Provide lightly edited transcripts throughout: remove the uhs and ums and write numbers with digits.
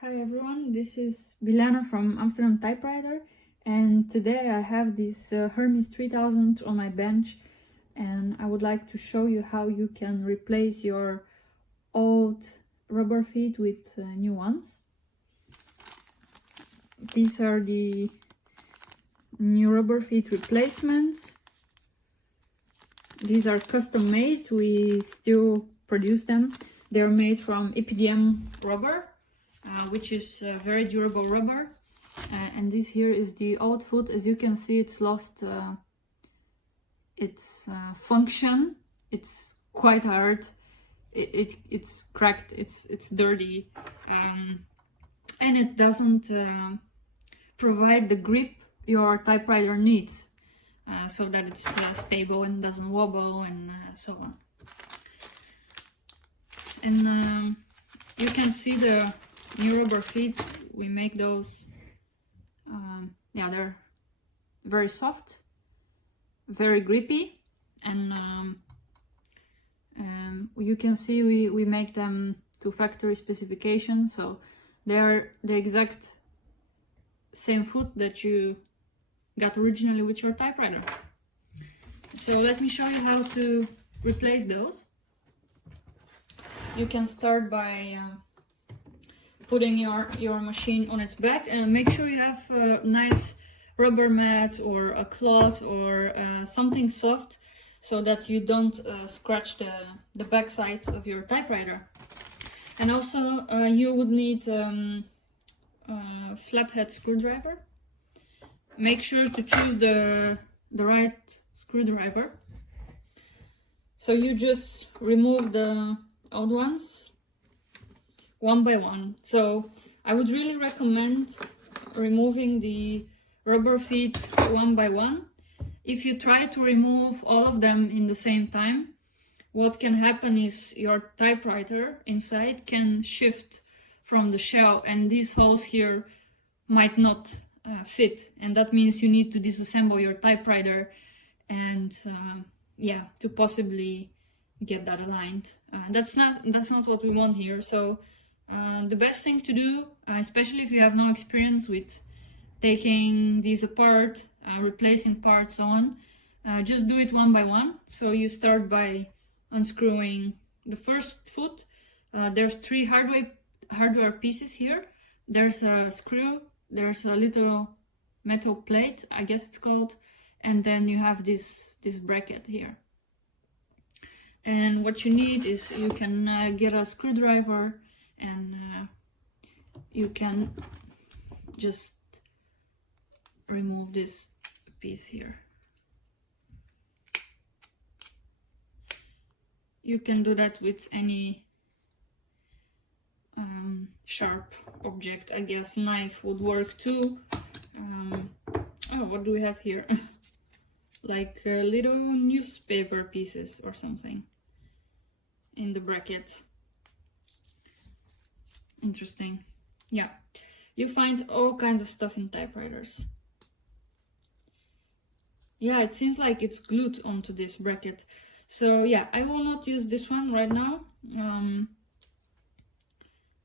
Hi everyone, this is Bilana from Amsterdam Typewriter, and today I have this Hermes 3000 on my bench, and I would like to show you how you can replace your old rubber feet with new ones. These are the new rubber feet replacements. These are custom made, we still produce them. They're made from EPDM rubber, which is very durable rubber. And this here is the old foot. As you can see, it's lost its function. It's quite hard. It's cracked. It's dirty, and it doesn't provide the grip your typewriter needs, so that it's stable and doesn't wobble and so on. And you can see the new rubber feet. We make those. Yeah, they're very soft, very grippy, and you can see we make them to factory specification, so they're the exact same foot that you got originally with your typewriter. So let me show you how to replace those. You can start by putting your machine on its back, and make sure you have a nice rubber mat or a cloth or something soft, so that you don't scratch the back side of your typewriter. And also you would need a flathead screwdriver. Make sure to choose the right screwdriver. So you just remove the old ones one by one. So I would really recommend removing the rubber feet one by one. If you try to remove all of them in the same time, what can happen is your typewriter inside can shift from the shell, and these holes here might not fit, and that means you need to disassemble your typewriter and yeah, to possibly get that aligned. That's not what we want here. So the best thing to do, especially if you have no experience with taking these apart, replacing parts on, just do it one by one. So you start by unscrewing the first foot. There's 3 hardware pieces here. There's a screw, there's a little metal plate, I guess it's called, and then you have this bracket here. And what you need is, you can get a screwdriver, and you can just remove this piece here. You can do that with any sharp object. I guess knife would work too. Oh, what do we have here? Like little newspaper pieces or something in the bracket. Interesting. Yeah, you find all kinds of stuff in typewriters. Yeah, it seems like it's glued onto this bracket. So yeah, I will not use this one right now,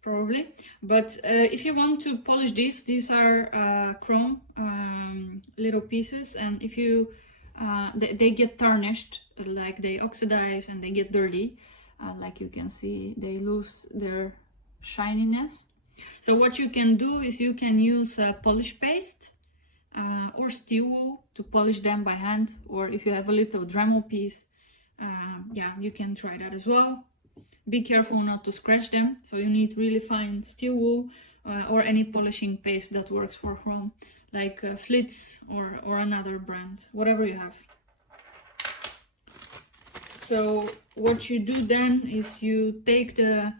probably. But if you want to polish these are chrome little pieces, and if you they get tarnished, like they oxidize and they get dirty, like you can see, they lose their shininess. So what you can do is you can use polish paste or steel wool to polish them by hand, or if you have a little Dremel piece, yeah, you can try that as well. Be careful not to scratch them, so you need really fine steel wool or any polishing paste that works for chrome, like Flitz or another brand, whatever you have. So what you do then is you take the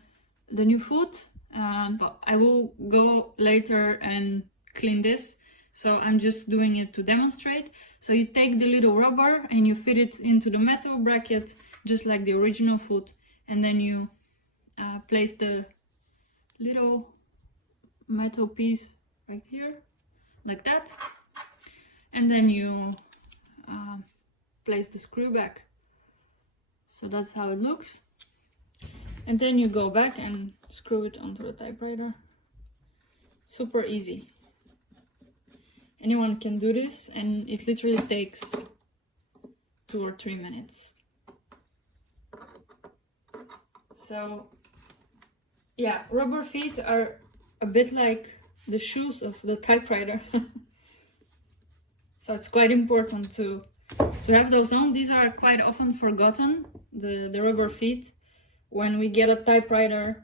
new foot, but I will go later and clean this, so I'm just doing it to demonstrate. So you take the little rubber and you fit it into the metal bracket, just like the original foot, and then you place the little metal piece right here, like that, and then you place the screw back. So that's how it looks. And then you go back and screw it onto the typewriter. Super easy. Anyone can do this, and it literally takes 2 or 3 minutes. So yeah, rubber feet are a bit like the shoes of the typewriter. So it's quite important to have those on. These are quite often forgotten, the rubber feet. When we get a typewriter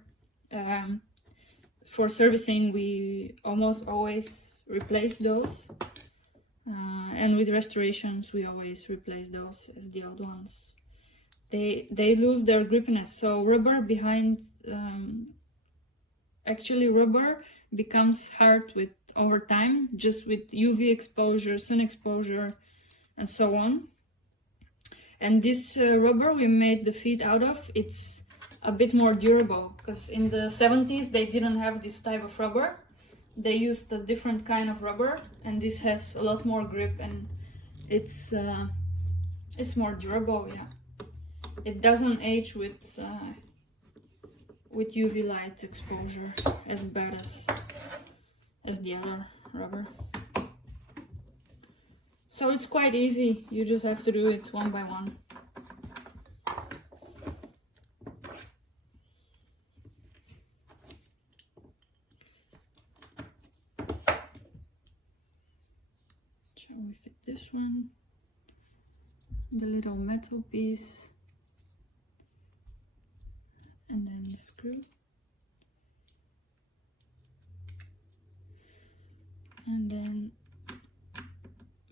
for servicing, we almost always replace those. And with restorations, we always replace those as the old ones. They lose their gripiness. So rubber behind, actually rubber becomes hard with over time, just with UV exposure, sun exposure, and so on. And this rubber we made the feet out of, it's a bit more durable, because in the 70s they didn't have this type of rubber. They used a different kind of rubber, and this has a lot more grip, and it's more durable. Yeah, it doesn't age with UV light exposure as bad as the other rubber. So it's quite easy. You just have to do it one by one. Shall we fit this one? The little metal piece. And then the screw. And then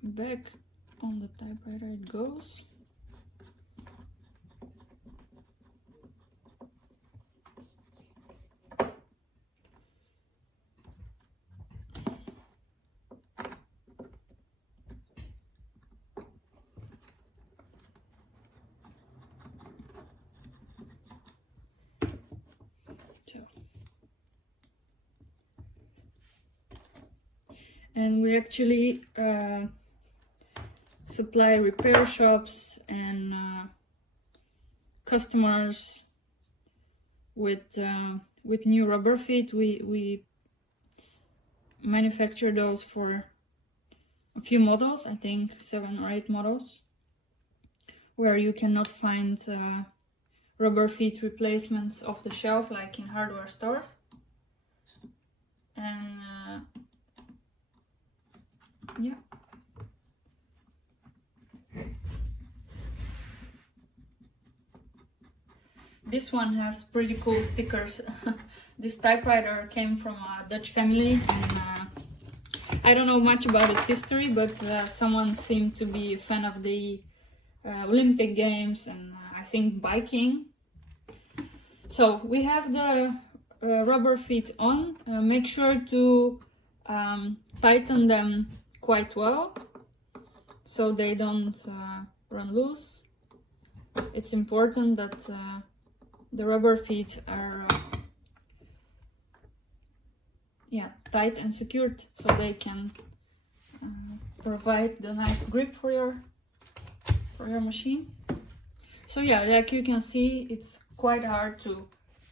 back on the typewriter it goes. And we actually supply repair shops and customers with new rubber feet. We manufacture those for a few models, I think 7 or 8 models, where you cannot find rubber feet replacements off the shelf like in hardware stores. And yeah. This one has pretty cool stickers. This typewriter came from a Dutch family, and I don't know much about its history, but someone seemed to be a fan of the Olympic Games and I think biking. So we have the rubber feet on. Make sure to tighten them quite well so they don't run loose. It's important that the rubber feet are tight and secured so they can provide the nice grip for your machine. So yeah, like you can see, it's quite hard to,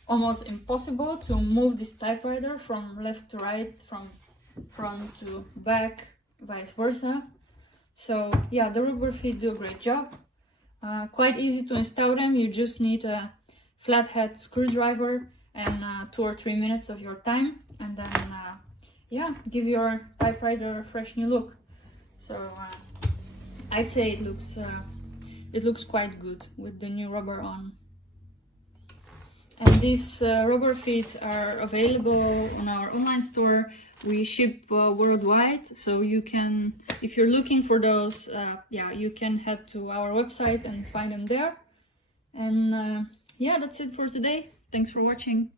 almost impossible to move this typewriter from left to right, from front to back, vice versa. So yeah, the rubber feet do a great job. Quite easy to install them. You just need a flathead screwdriver and 2 or 3 minutes of your time, and then yeah, give your typewriter a fresh new look. So I'd say it looks quite good with the new rubber on. And these rubber feet are available in our online store. We ship worldwide, so you can, if you're looking for those, you can head to our website and find them there. And yeah, that's it for today. Thanks for watching.